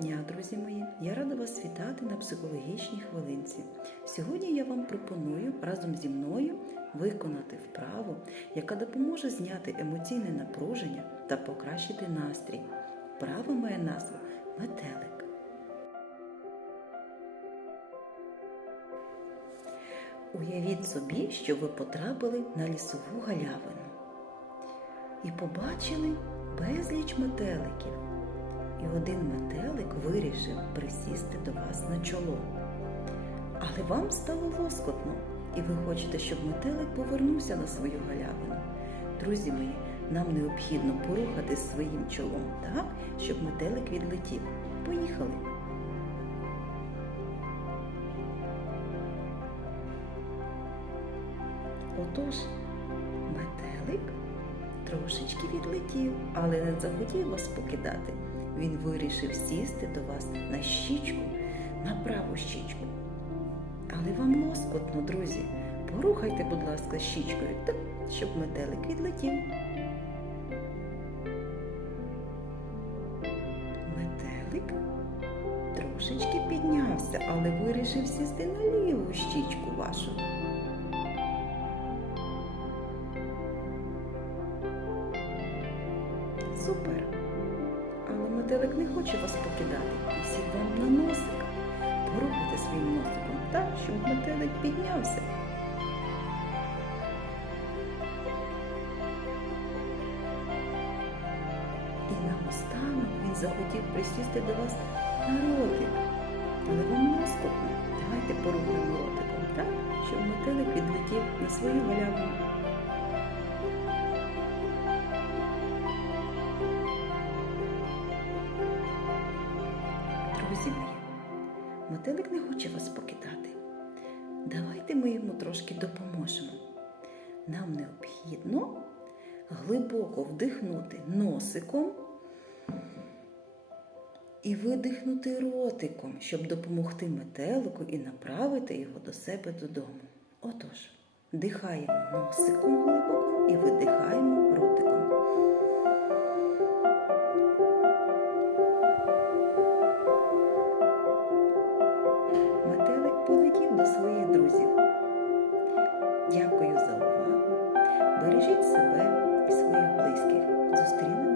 дня, друзі мої! Я рада вас вітати на психологічній хвилинці. Сьогодні я вам пропоную разом зі мною виконати вправу, яка допоможе зняти емоційне напруження та покращити настрій. Вправа має назву метелик. Уявіть собі, що ви потрапили на лісову галявину і побачили безліч метеликів. І один метелик вирішив присісти до вас на чоло. Але вам стало лоскотно, і ви хочете, щоб метелик повернувся на свою галявину. Друзі мої, нам необхідно порухати своїм чолом так, щоб метелик відлетів. Поїхали! Отож, метелик трошечки відлетів, але не захотів вас покидати. Він вирішив сісти до вас на щічку, на праву щічку. Але вам лоскотно, друзі. Порухайте, будь ласка, щічкою, так, щоб метелик відлетів. Метелик трошечки піднявся, але вирішив сісти на ліву щічку вашу. Супер! Метелик не хоче вас покидати і сів вам на носик. Порухайте своїм носиком так, щоб метелик піднявся. І наостанок він захотів присісти до вас на ротик. Але вам лоскотно. Давайте порухаємо ротиком так, щоб метелик відлетів на свою галявину. Друзі метелик не хоче вас покидати. Давайте ми йому трошки допоможемо. Нам необхідно глибоко вдихнути носиком і видихнути ротиком, щоб допомогти метелику і направити його до себе додому. Отож, дихаємо носиком глибоко і видихаємо ротиком. Дякую за увагу. Бережіть себе і своїх близьких. Зустрінемося.